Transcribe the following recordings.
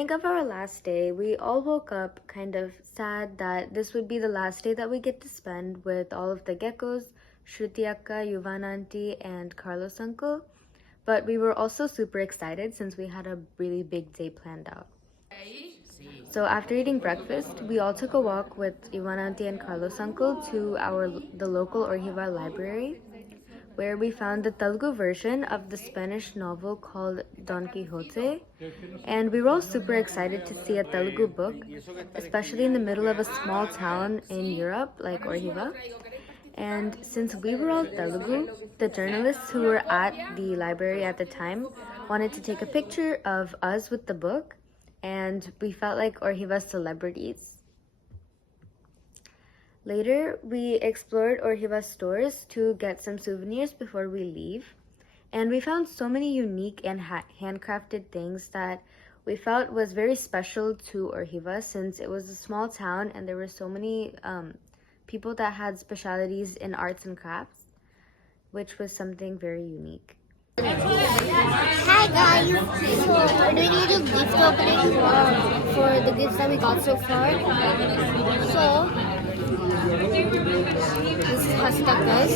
morning of our last day, we all woke up kind of sad that this would be the last day that we get to spend with all of the Geckos, Shruti Akka, Yvonne Aunty, and Carlos uncle. But we were also super excited since we had a really big day planned out. So after eating breakfast, we all took a walk with Yvonne Aunty and Carlos uncle to the local Orgiva library, where we found the Telugu version of the Spanish novel called Don Quixote. And we were all super excited to see a Telugu book, especially in the middle of a small town in Europe like Orgiva. And since we were all Telugu, the journalists who were at the library at the time wanted to take a picture of us with the book, and we felt like Orgiva celebrities. Later, we explored Orgiva stores to get some souvenirs before we leave, and we found so many unique and handcrafted things that we felt was very special to Orgiva since it was a small town and there were so many people that had specialities in arts and crafts, which was something very unique. Hi guys! So we're doing a little gift opening for the gifts that we got so far. So this is hashtag guys.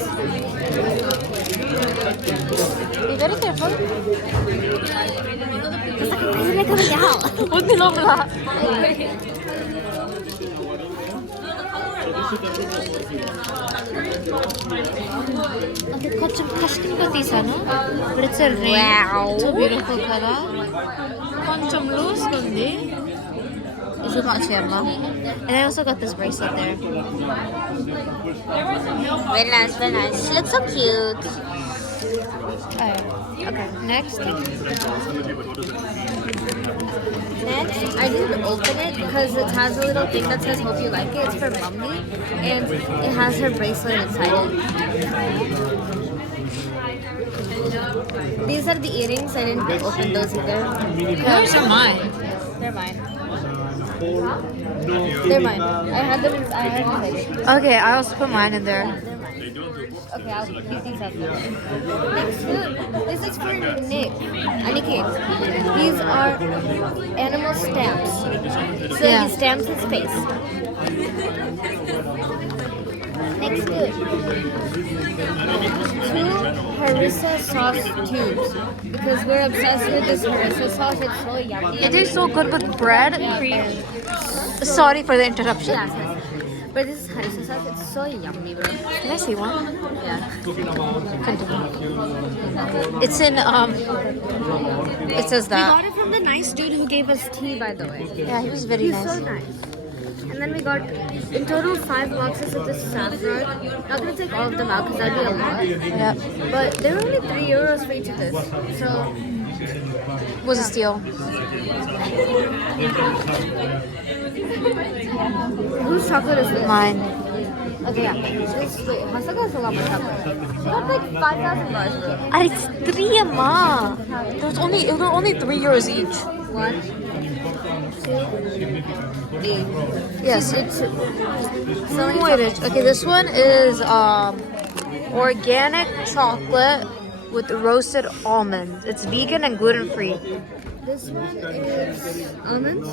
Be very careful. It's like coming out. Huwag nilong Okay, got some custom goodies, no? But it's a ring. Wow. It's a beautiful color. కొంచెం loose ఉంది. It's not Chema. And I also got this bracelet there. Very nice, very nice. She looks so cute. Alright. Okay, next. Next, I didn't open it because it has a little thing that says hope you like it. It's for mommy, and it has her bracelet inside it. These are the earrings. I didn't open those either. Those are mine. They're mine. They're mine. I had them ready. Okay, I also put mine in there. Okay, I'll keep these up. Next, this is for Nick. Aniket. These are animal stamps. So he stamps his face. Next, two harissa sauce tubes. Because we're obsessed with this harissa sauce. It's so yummy. It is so good with bread and cream. Sorry for the interruption. Yes. But this is harissa sauce. It's so yummy, bro. Can I see one? Yeah. Continue. It's in, it says We that. got it from the nice dude who gave us tea, by the way. Yeah, he was very He's nice. so nice. And then we got, in total, 5 boxes of this saffron. Not gonna take all of them out because that'd be a lot. Yeah. But they were only €3 for each of this. So, Was a steal. whose chocolate is this? Mine. Okay, yeah. Wait, Hasaka has a lot more chocolate. She got like 5,000 bars. And it's 3 ma. It was only €3 each. 1, 2, 3. Yes. It's so many Wait, okay, this one is organic chocolate with roasted almonds. It's vegan and gluten free. This one is almonds.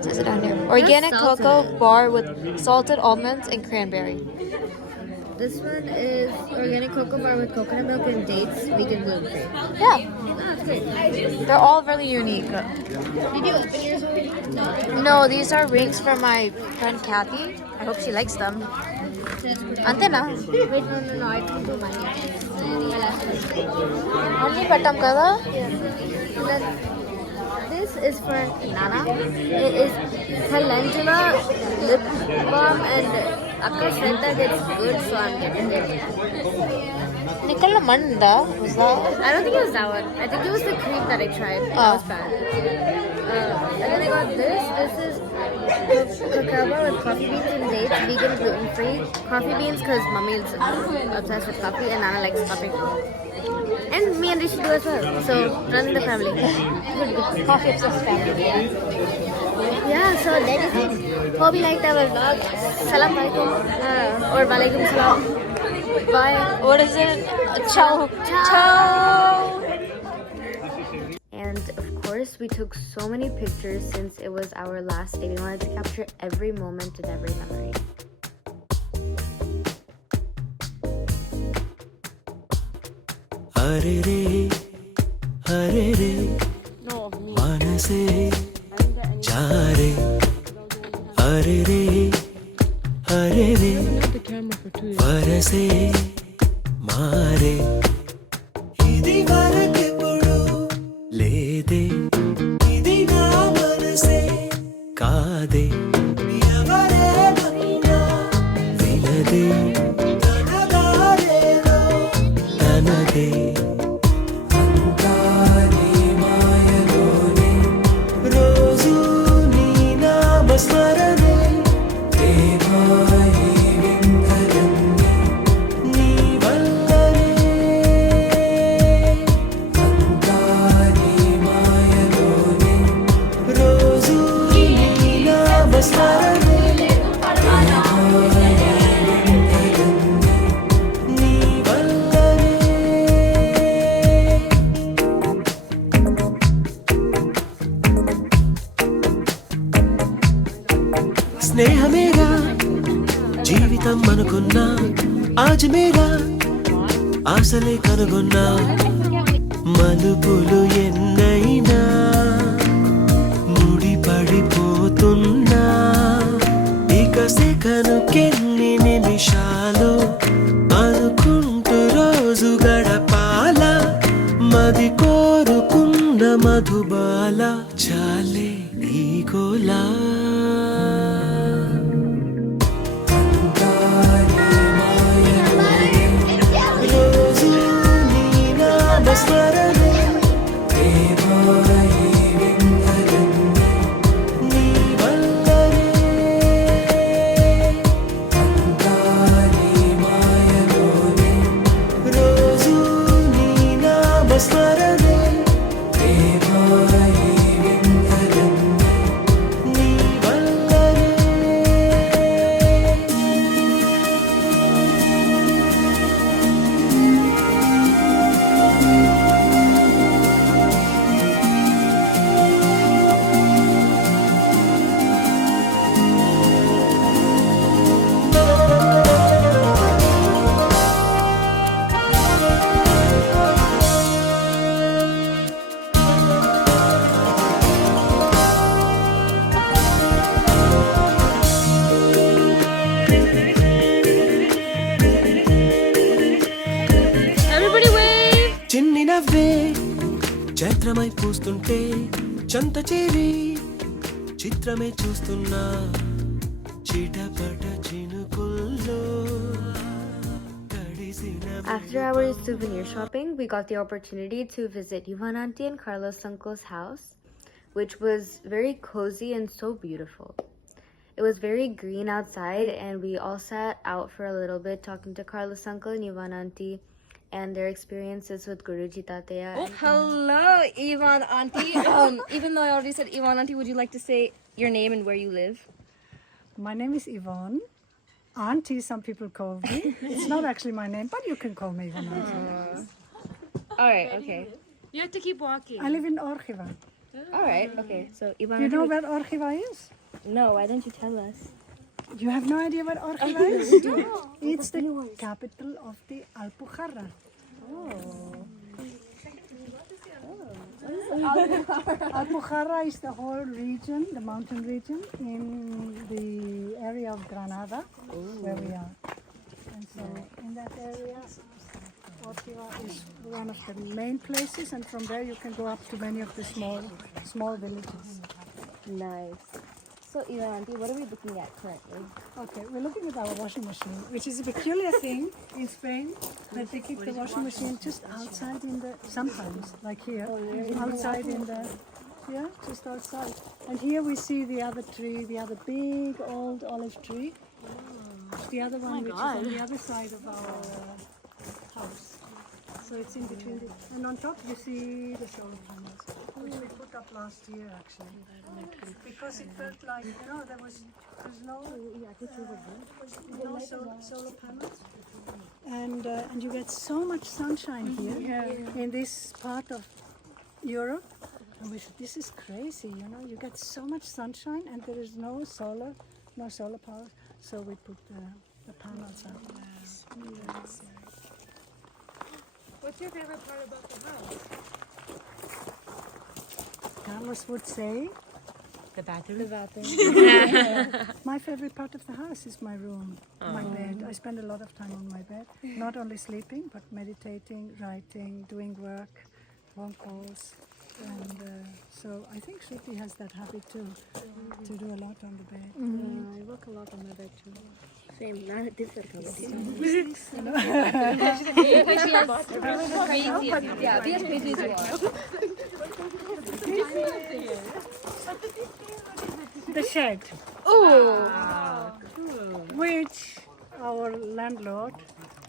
Says it down here. Organic salted. cocoa bar with salted almonds and cranberry. This one is organic cocoa bar with coconut milk and dates, vegan gluten free. Yeah, That's great. they're all really unique. Did you open yours already? No, these are rings from my friend Kathy. I hope she likes them. Antenna. Wait, no, I didn't do mine yet. Only patam kada. And then this is for Nana. It is calendula lip balm, and Akka said that it's good, so I'm getting it. Nikala manda. Was that? I don't think it was that one. I think it was the cream that I tried. That was bad. And then I got this. This is cacao with coffee beans and dates, vegan, gluten free. Coffee beans because mommy is obsessed with coffee and Nana likes coffee. And me and Rishi do as well. So run in the family. Coffee obsessed family. Yeah, so that is it. Hope you liked our vlog. Salam alaikum. Or walaikum salam. Bye. What is it? Ciao. Ciao. And of course, we took so many pictures since it was our last day. We wanted to capture every moment and every memory. No. Manase jare hare re varase mare idi varakepudu lede idi na manase kaade evare manna vinade tanadare tanade స్మరణే దేవాయి విందలన్నీ నీ వల్లనే అంతాని మాయలోనే రోజు నీ నామ స్మరణే దేవాయి విందలన్నీ నీ వల్లనే స్నేహమేగా జీవితం అనుకున్నా ఆజమేగా ఆశలే కనుగొన్నా మలుపులు ఎన్నైనా ముడిపడిపోతున్నా ఇక సెకనుకెన్ని నిమిషాలు అనుకుంటూ రోజు గడపాల మది కోరుకున్న మధుబాల చాలే నీ గోలా స్మరణే దేవాయి విందలన్నీ నీ వల్లనే అంతాని మాయలోనే రోజు నీ నామ స్మరణే దేవాయి విందలన్నీ నీ వల్లనే Everybody wave! చిన్ని నవ్వే చైత్రమై పూస్తుంటే చంత చేరి చిత్రమే చూస్తున్నా చిటపట చినుకుల్లో తడిసిన After our souvenir shopping, we got the opportunity to visit Yvonne Aunty and Carlos Uncle's house, which was very cozy and so beautiful. It was very green outside, and we all sat out for a little bit talking to Carlos Uncle and Yvonne Aunty and their experiences with Guruji Tateya. Hello, Yvonne Aunty. Even though I already said Yvonne Aunty, would you like to say your name and where you live? My name is Yvonne. Auntie, some people call me. It's not actually my name, but you can call me Yvonne Aunty. All right, okay. You have to keep walking. I live in Orgiva. All right, okay. So Yvonne You Aunty, know where Orgiva is? no, why don't you tell us? You have no idea what Orgiva is? It's the capital of the Alpujarra. Alpujarra is the whole region, the mountain region in the area of Granada, where we are. And so in that area, Orgiva is one of the main places, and from there you can go up to many of the small villages. Nice. So Yvonne Aunty, what are we looking at currently? Okay, we're looking at our washing machine, which is a peculiar thing in Spain, that they keep the washing machine just outside in the, sometimes, like here, outside in the, yeah, just outside. And here we see the other tree, the other big old olive tree. The other one which is on the other side of our house. So it's in between the, and on top you see the solar panels, which we put up last year actually. Because it felt like, there's no solar panels. And you get so much sunshine here in this part of Europe. And we said, this is crazy, you know, you get so much sunshine and there is no solar power. So we put the panels up. Yes. What's your favorite part about the house? Carlos would say, The bathroom. my favorite part of the house is my room, my bed. I spend a lot of time on my bed, not only sleeping, but meditating, writing, doing work, phone calls. And so I think Shruti has that habit too, to do a lot on the bed. I work a lot on my bed too. Same, not different. Yeah, be as crazy as you are. The shed, which our landlord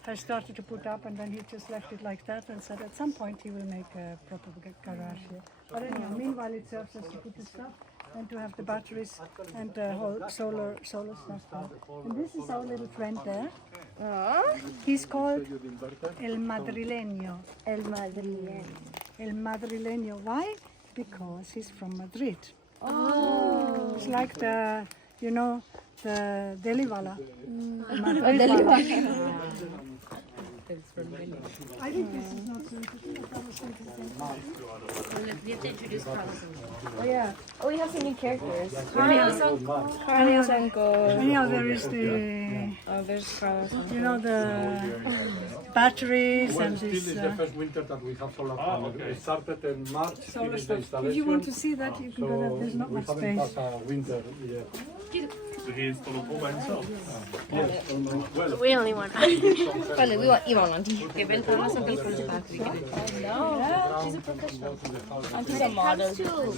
has started to put up, and then he just left it like that and said at some point he will make a proper garage here. But anyhow, meanwhile it serves us to put the stuff and to have the batteries and the whole solar stuff there. And this is our little friend there. He's called El Madrileño. El Madrileño. El Madrileño. Why? Because he's from Madrid. Oh. It's like the, you know, the Delivala. I think this is not going to be. We have to introduce Carlos. Oh yeah. Oh, we have some new characters. Anyhow, there is the, Oh, there's Carlos. you know, the batteries and Still this is the first winter that we have solar panel. It started in March, solar finished the stuff. installation. If you want to see that, you can go there. There's not we much haven't space. passed a winter yet. So he installed all by himself? Yes, well, We only want. Finally, we want Yvonne Aunty. Que ven Carlos and people to back. She's a professional. Auntie's a model. Beautiful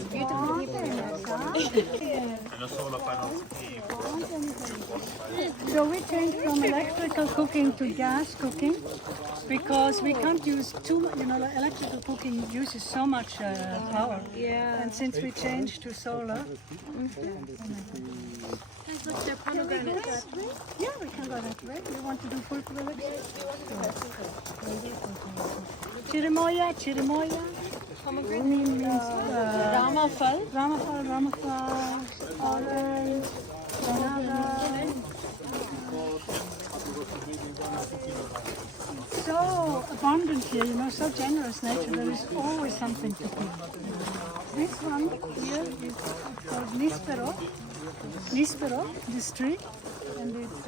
And the solar panels, So we changed from electrical cooking to gas cooking because we can't use you know, electrical cooking uses so much power. Yeah. And since we changed to solar, Look, they're pomegranates. yeah, we can go that way. You want to do full privilege? Chirimoya. Means Ramafal. Ramafal, orange, banana. So abundant here, you know, so generous nature. There is always something to pick. This one here is called Nispero, this tree, and it's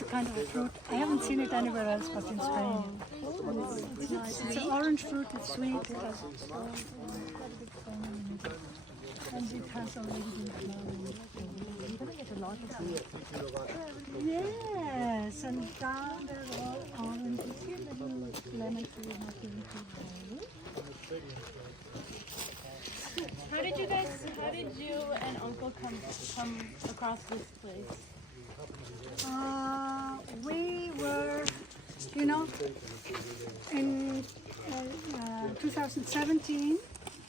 a kind of a fruit. I haven't seen it anywhere else but in Spain. And it's nice. It's an orange fruit. It's sweet. It has quite a big foam in it. And it has already been flowering. Yes, and down there are all oranges. Here, little lemon tree not even too. How did you and Uncle come across this place? We were, you know, in 2017,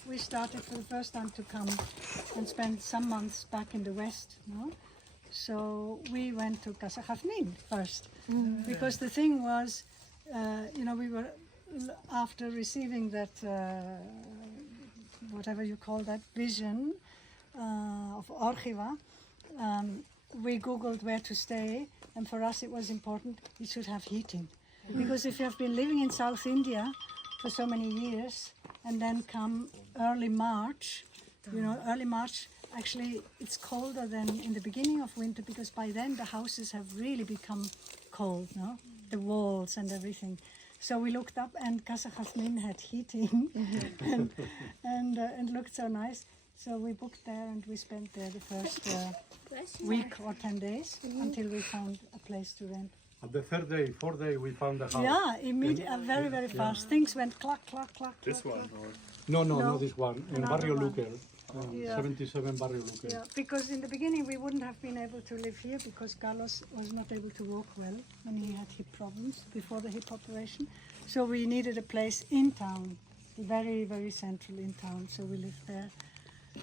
we started for the first time to come and spend some months back in the West, no? So we went to Casa Jafnin first, because the thing was, you know, we were, after receiving that, whatever you call that, vision of Orgiva, we Googled where to stay, and for us it was important it should have heating. Because if you have been living in South India for so many years, and then come early March, you know, early March, actually it's colder than in the beginning of winter, because by then the houses have really become cold, no? The walls and everything. So we looked up, and Casa Jafnin had heating, and looked so nice. So we booked there, and we spent there the first week or 10 days until we found a place to rent. At the third day, fourth day, we found the house. Yeah, immediately, very, very fast. Things went clack, clack, clack. This clack, one? clack. Or? No, No, not this one. In another Barrio one. Luque. Yeah. 77 Barrio Luque. Yeah, because in the beginning we wouldn't have been able to live here because Carlos was not able to walk well when he had hip problems before the hip operation. So we needed a place in town, very, very central in town. So we lived there.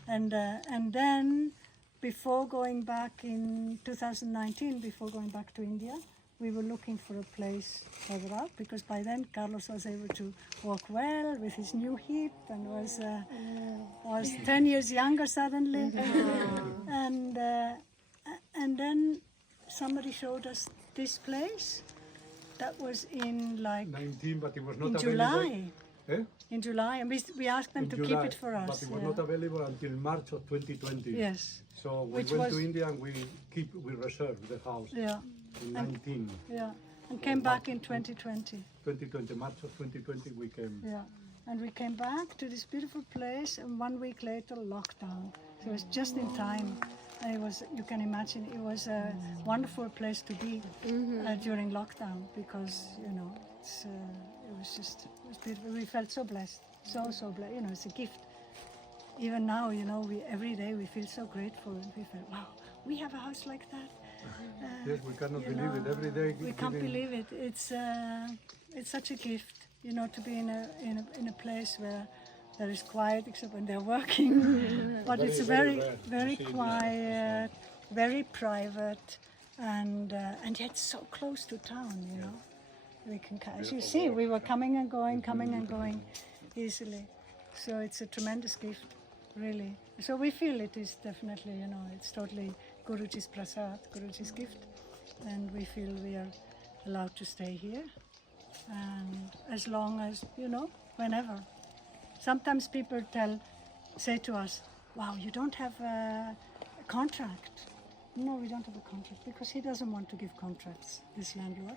And then before going back in 2019, before going back to India, we were looking for a place further out because by then Carlos was able to walk well with his new hip and was 10 years younger suddenly. And then somebody showed us this place that was in like 19, but it was not in available. July. Eh? In July, and we asked them In to July, keep it for us. But it was not available until March of 2020. Yes. So we Which went was- to India and we reserved the house Yeah, in 19. yeah. And came back in 2020. 2020, March of 2020 we came. Yeah. And we came back to this beautiful place, and 1 week later, lockdown. So it was just in time. And it was, you can imagine, it was a wonderful place to be during lockdown because, you know, it was beautiful. We felt so blessed, so blessed. You know, it's a gift. Even now, you know, every day we feel so grateful. We feel, wow, we have a house like that. Yes, we cannot You believe know, it. Every day we can't giving- believe it. It's such a gift, you know, to be in a place where there is quiet, except when they're working. But it's very very rare very to see quiet, very private, and yet so close to town. You know, we can, as you see, we were coming and going easily. So it's a tremendous gift, really. So we feel it is definitely, you know, it's totally Guruji's prasad, Guruji's gift, and we feel we are allowed to stay here, and as long as, you know, whenever. Sometimes people say to us, wow, you don't have a contract. No, we don't have a contract because he doesn't want to give contracts, this landlord.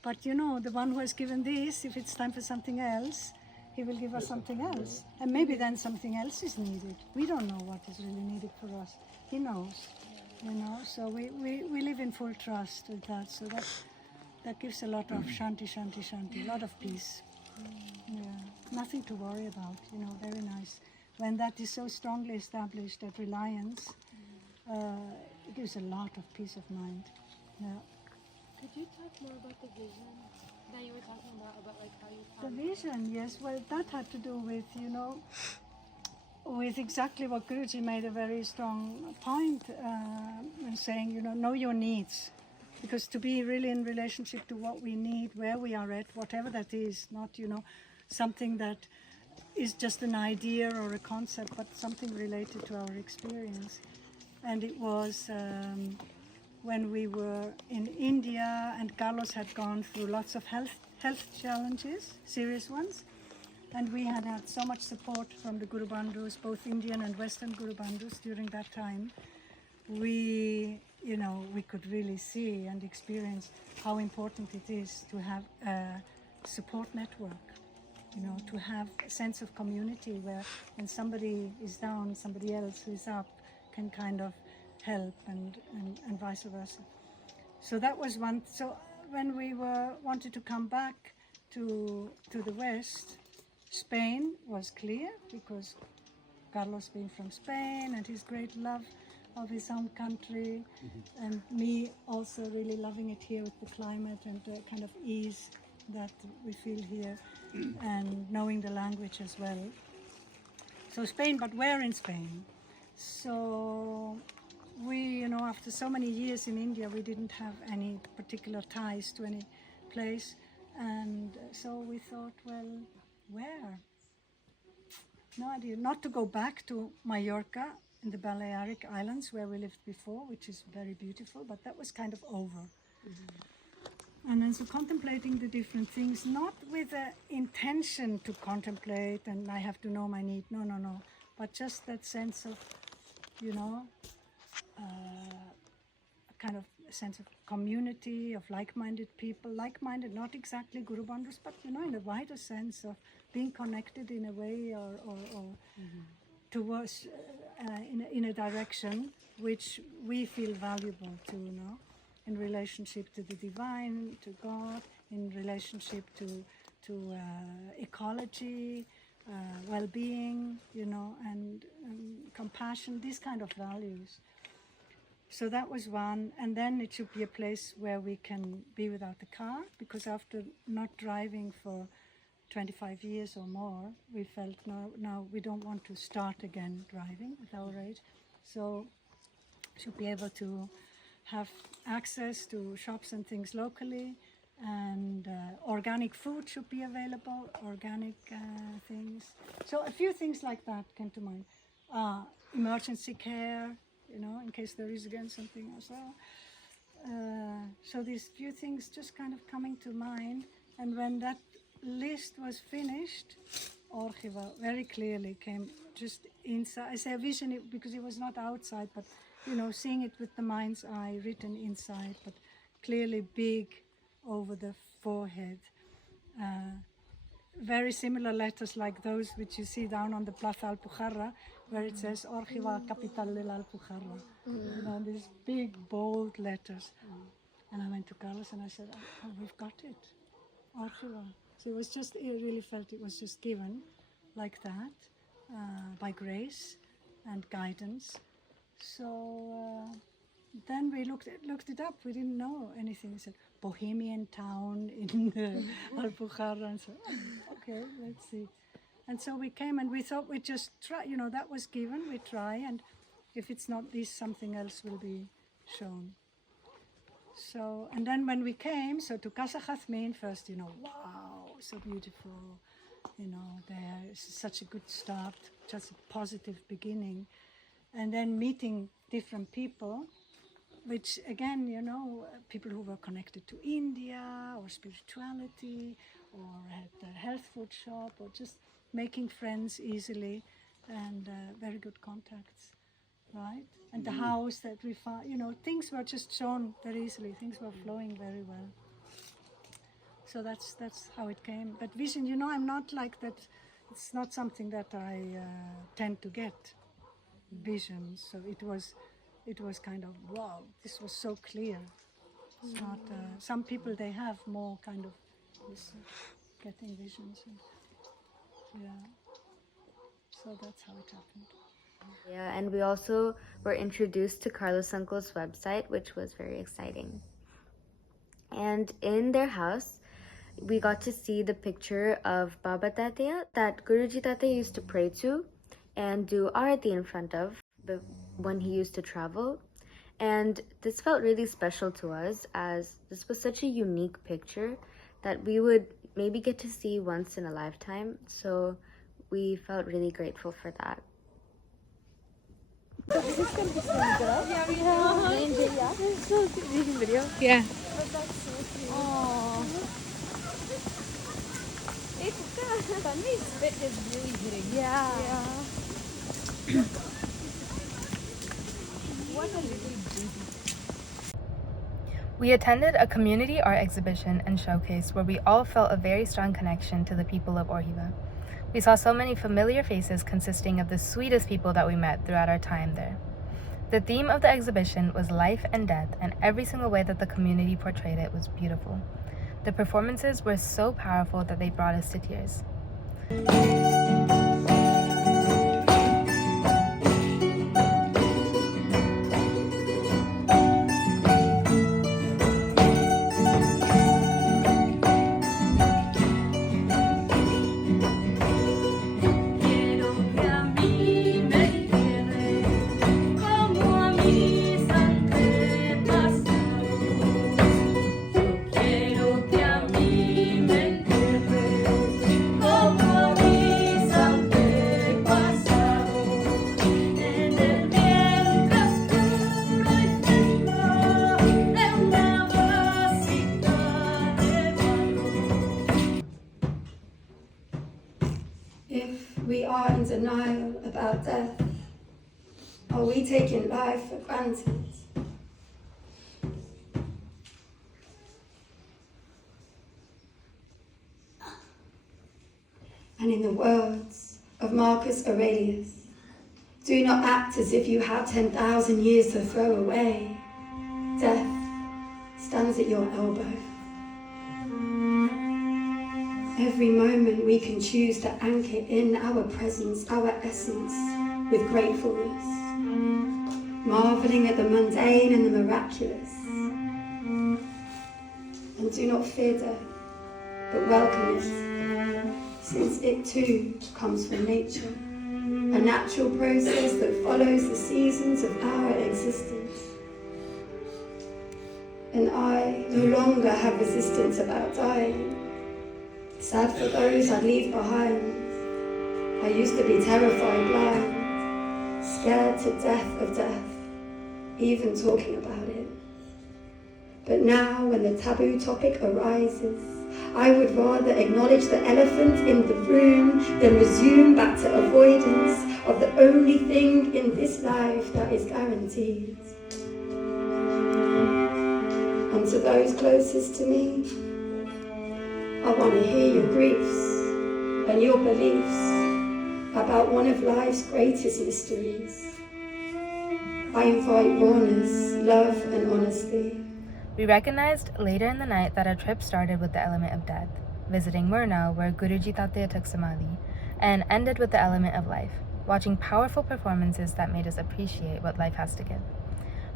But you know, the one who has given this, if it's time for something else, he will give us something else. And maybe then something else is needed. We don't know what is really needed for us. He knows, you know, so we live in full trust with that. So that gives a lot of shanti, shanti, shanti, a lot of peace. Yeah, nothing to worry about, you know, very nice. When that is so strongly established, that reliance, it gives a lot of peace of mind. Yeah. Could you talk more about the vision that you were talking about like how you The found vision, yes, well, that had to do with, you know, with exactly what Guruji made a very strong point in saying, you know your needs. Because to be really in relationship to what we need, where we are at, whatever that is, not, you know, something that is just an idea or a concept, but something related to our experience. And it was when we were in India and Carlos had gone through lots of health challenges, serious ones. And we had had so much support from the Guru Bandhus, both Indian and Western Guru Bandhus during that time. We could really see and experience how important it is to have a support network, you know, to have a sense of community where when somebody is down, somebody else who is up can kind of help and vice versa. So that was one. So when we wanted to come back to the West, Spain was clear because Carlos being from Spain and his great love of his own country, and me also really loving it here with the climate and the kind of ease that we feel here, and knowing the language as well. So Spain, but where in Spain? So we, you know, after so many years in India, we didn't have any particular ties to any place, and so we thought, well, where? No idea. Not to go back to Mallorca in the Balearic Islands where we lived before, which is very beautiful, but that was kind of over. And then so contemplating the different things, not with the intention to contemplate and I have to know my need, no, but just that sense of, you know, kind of a sense of community, of like-minded people, like-minded, not exactly Guru Bandhus, but, you know, in a wider sense of being connected in a way or towards, in a direction which we feel valuable to, you know, in relationship to the divine, to God, in relationship to ecology, well-being, you know, and compassion, these kind of values. So that was one, and then it should be a place where we can be without the car, because after not driving for 25 years or more, we felt now we don't want to start again driving at our age. So should be able to have access to shops and things locally, and organic food should be available, organic things. So a few things like that came to mind. Emergency care, you know, in case there is again something as well. So these few things just kind of coming to mind. And when that list was finished, Orgiva very clearly came just inside. I say a vision because it was not outside, but you know, seeing it with the mind's eye, written inside, but clearly big over the forehead. Very similar letters like those which you see down on the Plaza Alpujarra, where it says Orgiva, capital de la Alpujarra. You know, these big, bold letters. And I went to Carlos and I said, oh, we've got it. Orgiva. So it was just, it really felt it was just given like that, by grace and guidance. So then we looked it up. We didn't know anything. We said, Bohemian town in Alpujarra. And so, okay, let's see. And so we came and we thought we'd just try, you know, that was given, we try, and if it's not this, something else will be shown. So, and then when we came, so to Casa Jazmín first, you know, wow, so beautiful, you know, there's such a good start, just a positive beginning. And then meeting different people, which again, you know, people who were connected to India or spirituality or at the health food shop or just making friends easily and very good contacts, right? And the house that we found, you know, things were just shown very easily, things were flowing very well. So that's how it came. But vision, you know, I'm not like that, it's not something that I tend to get, visions. So it was kind of, wow, this was so clear. It's not, some people, they have more kind of this, getting visions. And, yeah, so that's how it happened. Yeah, and we also were introduced to Carlos Uncle's website, which was very exciting. And in their house, we got to see the picture of Baba Tateya that Guruji Tateya used to pray to and do arati in front of when he used to travel. And this felt really special to us, as this was such a unique picture that we would maybe get to see once in a lifetime. So we felt really grateful for that. Yeah. We attended a community art exhibition and showcase where we all felt a very strong connection to the people of Orgiva. We saw so many familiar faces consisting of the sweetest people that we met throughout our time there. The theme of the exhibition was life and death, and every single way that the community portrayed it was beautiful. The performances were so powerful that they brought us to tears. If we are in denial about death, are we taking life for granted? And in the words of Marcus Aurelius, do not act as if you have 10,000 years to throw away. Death stands at your elbow. Every moment we can choose to anchor in our presence, our essence, with gratefulness, marveling at the mundane and the miraculous. And do not fear death, but welcome it, since it too comes from nature, a natural process that follows the seasons of our existence. and I no longer have resistance about dying. Sad for those I'd leave behind. I used to be terrified, blind, scared to death of death, even talking about it. But now when the taboo topic arises, I would rather acknowledge the elephant in the room than resume back to avoidance of the only thing in this life that is guaranteed. And to those closest to me, I want to hear your griefs and your beliefs about one of life's greatest mysteries. I invite rawness, love and honesty. We recognized later in the night that our trip started with the element of death, visiting Murnau where Guruji Tatya took Samadhi, and ended with the element of life, watching powerful performances that made us appreciate what life has to give.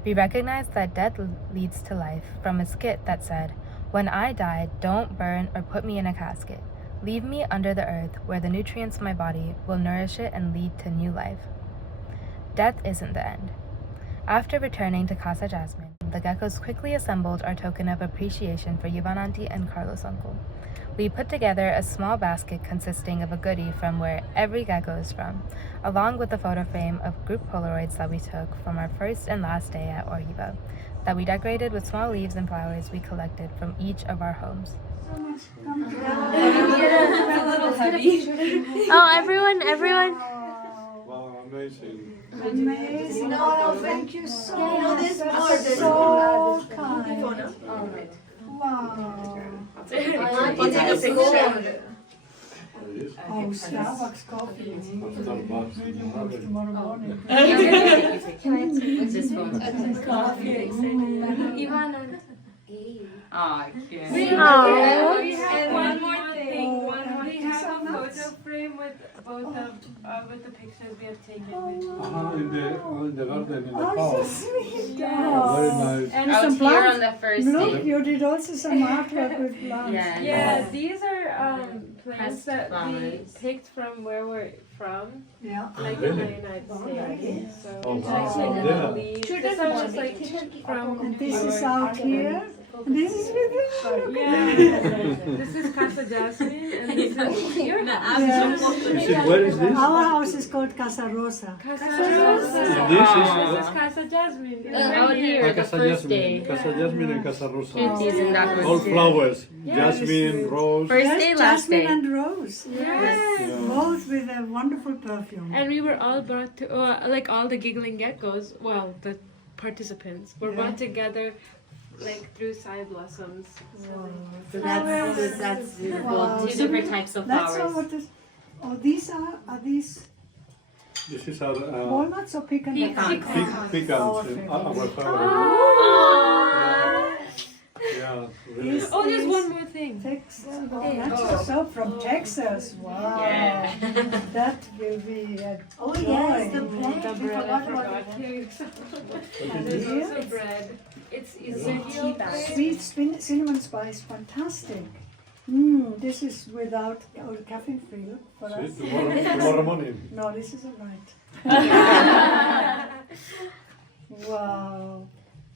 We recognized that death leads to life from a skit that said, "When I die, don't burn or put me in a casket. Leave me under the earth where the nutrients of my body will nourish it and lead to new life." Death isn't the end. After returning to Casa Jasmine, the Geckos quickly assembled our token of appreciation for Yvonne Aunty and Carlos' uncle. We put together a small basket consisting of a goodie from where every Gecko is from, along with a photo frame of group Polaroids that we took from our first and last day at Orgiva, that we decorated with small leaves and flowers we collected from each of our homes. Oh, everyone. Wow, amazing. Amazing. Oh, thank you so much. That's so kind. Wow. Oh, Starbucks coffee. Tomorrow morning. We have one more thing. We have a photo frame with both of with the pictures we have taken. In the garden, in the Oh, so house. sweet. Very nice. And Out some here plants. on the first Look, day. you did also some artwork with plants. Yeah. Yeah, these are plants Pressed that we flowers. picked from where we're from, Yeah. like in the United States. So Oh, it's wow. actually Yeah. the leaves. This are just like from. And this is out here. And this is with you. Look at Yeah. This is Casa Jasmine, and this is your house. Where is this? Our house is called Casa Rosa. Casa Rosa. This This is Casa Jasmine. Out here, the Casa first Jasmine, day. Casa Jasmine and Casa Rosa. Cuties and that All was flowers. Jasmine, rose. first Yes, day, last Jasmine day. and Rose. Yes. Both with a wonderful perfume. And we were all brought to, like all the giggling geckos, well, the participants were brought together like through side blossoms. So that's beautiful. Wow. Two different types of That's all flowers. what is. Oh, these are these This is our walnuts or pecans? Pecans. pecans, Our our favorite. flower. Yeah, really. This Oh, there's is one more thing. natural soap from Texas. Wow. Yeah. That will be a Oh, joy. yes, the bread. The We bread, I forgot about forgot. the bread. And There's here, also bread. It's tea Ezekiel bag. bread. sweet cinnamon spice, fantastic. This is without or caffeine free for us. See, tomorrow morning. No, this is alright. Wow,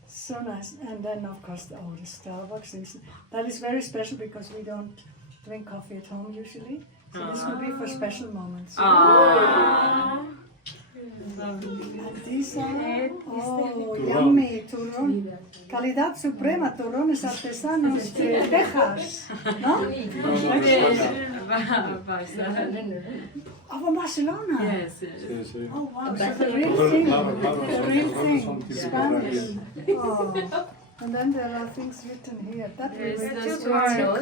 so nice. And then of course the Starbucks is that is very special because we don't drink coffee at home usually. So this will be for special moments. And these are yummy turrón. Calidad suprema, turrones artesanos de Texas, ¿no? Oh, from Barcelona. Yes. Sí, sí. Oh wow, so the real thing, the real thing, Something Spanish. Oh. And then there are things written here. That will be There's Two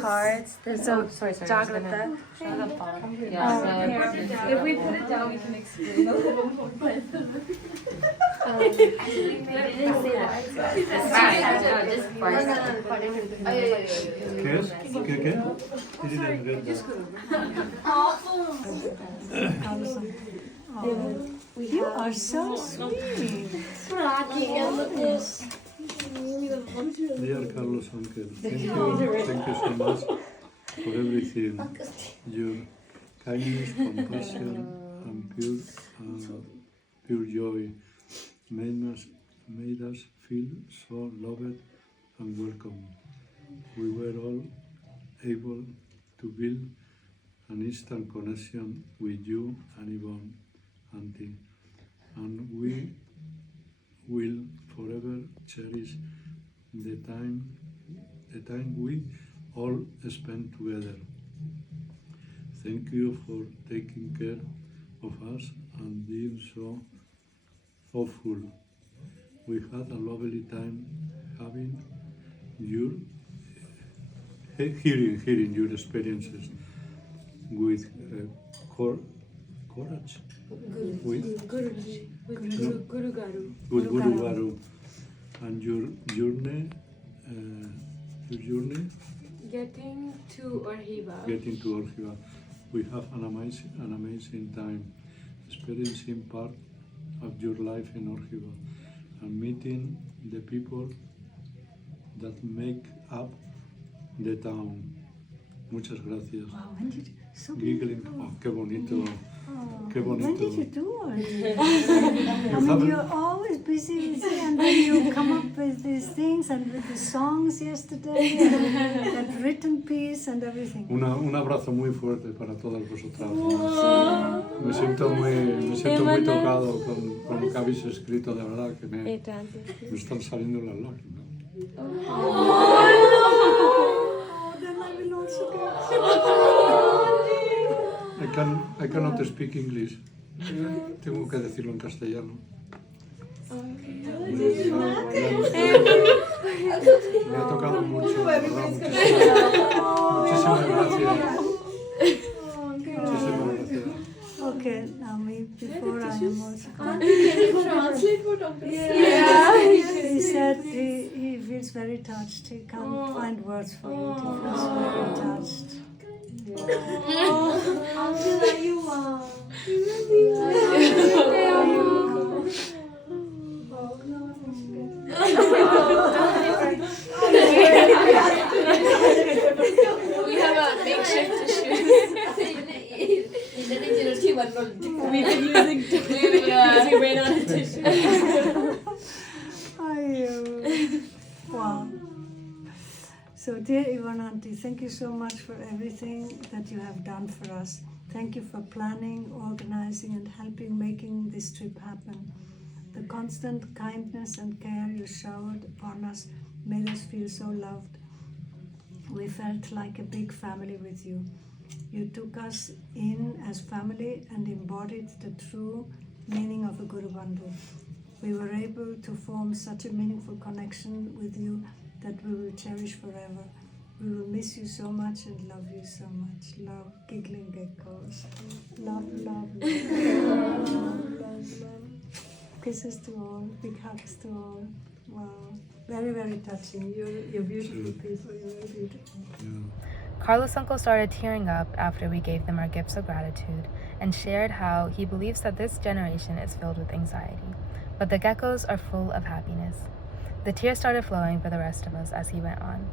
cards. There's some chocolate there. If we put it down, we can explain a little more. ¿Qué es? ¿Qué? I didn't get that. You are so sweet. Dear Carlos Uncle, thank you so much for everything. Your kindness, compassion, and pure joy made us feel so loved and welcome. We were all able to build an instant connection with you and Yvonne Aunty, and we will forever cherish the time we all spent together. Thank you for taking care of us and being so thoughtful. We had a lovely time having your hearing your experiences with courage, with Guru Garu. Guru Garu, and your journey. Getting to Orgiva. We have an amazing time experiencing part of your life in Orgiva and meeting the people that make up the town. Muchas gracias. Wow, when did you, so Giggling. Oh, qué bonito. Qué bonito. When did you do all this? I mean, you're always busy, and then you come up with these things and with the songs yesterday and that written piece and everything. Un abrazo muy fuerte para todas vosotras. Me siento muy tocado con lo que habéis escrito, de verdad que me están saliendo las lágrimas. Then I will also get. I cannot speak English. Tengo que decirlo en castellano. Me ha tocado mucho, ¿verdad? Muchísimas gracias. Muchísimas gracias. Okay, now me before I am also. He said he feels very touched. He can't find words for it. He feels very touched. We have a makeshift tissue. We've been using tissue because we ran out of tissue. Wow. So, dear Yvonne Aunty, thank you so much for everything that you have done for us. Thank you for planning, organizing, and helping making this trip happen. The constant kindness and care you showered upon us made us feel so loved. We felt like a big family with you. You took us in as family and embodied the true meaning of a Guru Bandhu. We were able to form such a meaningful connection with you that we will cherish forever. We will miss you so much and love you so much. Love, giggling geckos. Love, love, love, love, love, love. Kisses to all, big hugs to all. Wow, very, very touching. You're beautiful people. You're very beautiful. Yeah. Carlos' uncle started tearing up after we gave them our gifts of gratitude and shared how he believes that this generation is filled with anxiety, but the Geckos are full of happiness. The tears started flowing for the rest of us as he went on.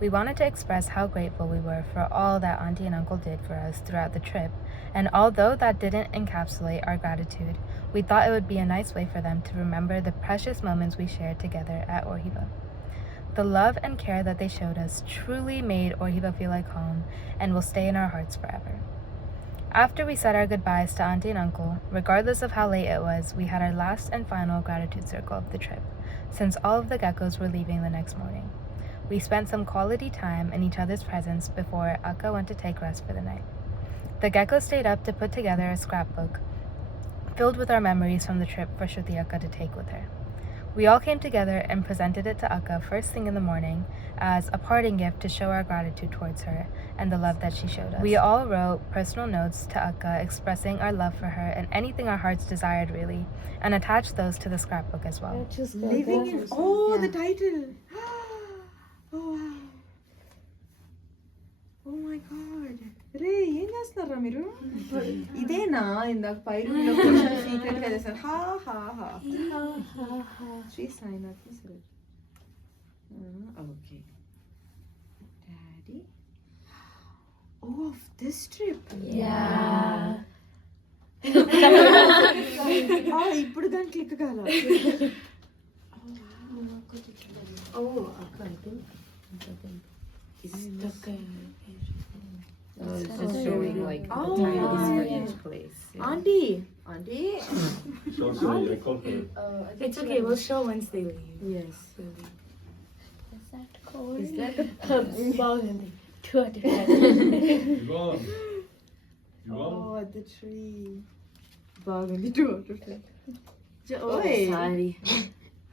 We wanted to express how grateful we were for all that Auntie and Uncle did for us throughout the trip, and although that didn't encapsulate our gratitude, we thought it would be a nice way for them to remember the precious moments we shared together at Orgiva. The love and care that they showed us truly made Orgiva feel like home and will stay in our hearts forever. After we said our goodbyes to Auntie and Uncle, regardless of how late it was, we had our last and final gratitude circle of the trip, since all of the Geckos were leaving the next morning. We spent some quality time in each other's presence before Akka went to take rest for the night. The Geckos stayed up to put together a scrapbook filled with our memories from the trip for Shruti Akka to take with her. We all came together and presented it to Akka first thing in the morning as a parting gift to show our gratitude towards her and the love that she showed us. We all wrote personal notes to Akka expressing our love for her and anything our hearts desired really, and attached those to the scrapbook as well. Living in... Oh, the title! Oh, wow. Oh my god. రే ఏం చేస్తున్నారా మీరు ఇదేనా ఇందాక పై secret గా చేశారు హా హా హా శ్రీ సాయినాథ్ సరే okay daddy oh of this trip ఇప్పుడు దాని క్లిక్ కాల Oh, I think. It's just showing like the times for each place. Auntie! So sorry, I called her. It's okay, we'll show once they leave. Yes. Is that cold? Is that the ball? Yvonne! Yvonne? At the tree. Burgundy too. Sorry.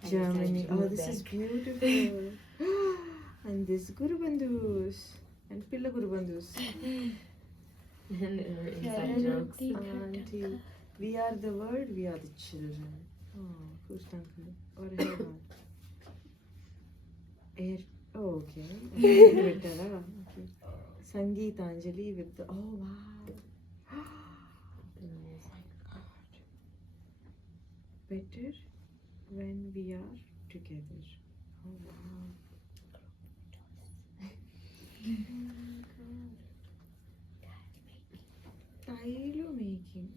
Germany. Oh, this is beautiful. And this Guru Bandhus. And Pilla Guru Bandhus. Inside jokes. Auntie. We are the world, we are the children. Oh, who's uncle? Or heaven? Air. Oh, okay. Okay. Sangeetanjali with the. Oh, wow. Better when we are together. Oh, wow. Tile making.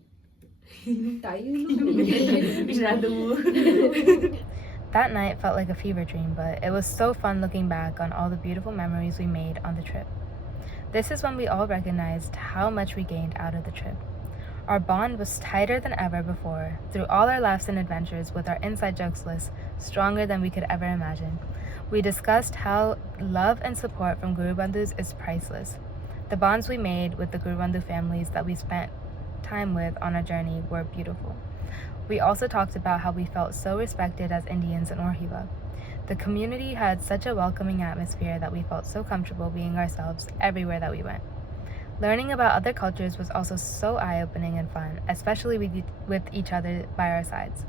That night felt like a fever dream, but it was so fun looking back on all the beautiful memories we made on the trip. This is when we all recognized how much we gained out of the trip. Our bond was tighter than ever before, through all our laughs and adventures with our inside jokes list, stronger than we could ever imagine. We discussed how love and support from Guru Bandhus is priceless. The bonds we made with the Guru Bandhu families that we spent time with on our journey were beautiful. We also talked about how we felt so respected as Indians in Orgiva. The community had such a welcoming atmosphere that we felt so comfortable being ourselves everywhere that we went. Learning about other cultures was also so eye-opening and fun, especially with each other by our sides.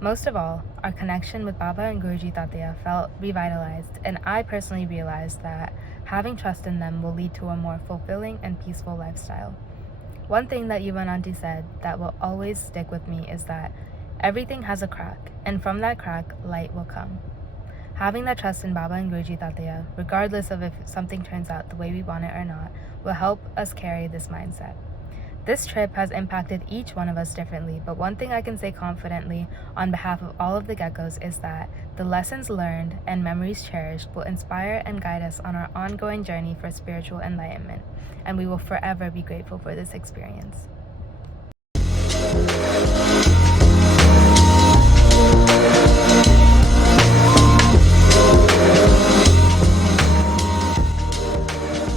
Most of all, our connection with Baba and Guruji Tatya felt revitalized, and I personally realized that having trust in them will lead to a more fulfilling and peaceful lifestyle. One thing that Yvonne Aunty said that will always stick with me is that everything has a crack, and from that crack, light will come. Having that trust in Baba and Guruji Tatya, regardless of if something turns out the way we want it or not, will help us carry this mindset. This trip has impacted each one of us differently, but one thing I can say confidently on behalf of all of the Geckos is that the lessons learned and memories cherished will inspire and guide us on our ongoing journey for spiritual enlightenment, and we will forever be grateful for this experience.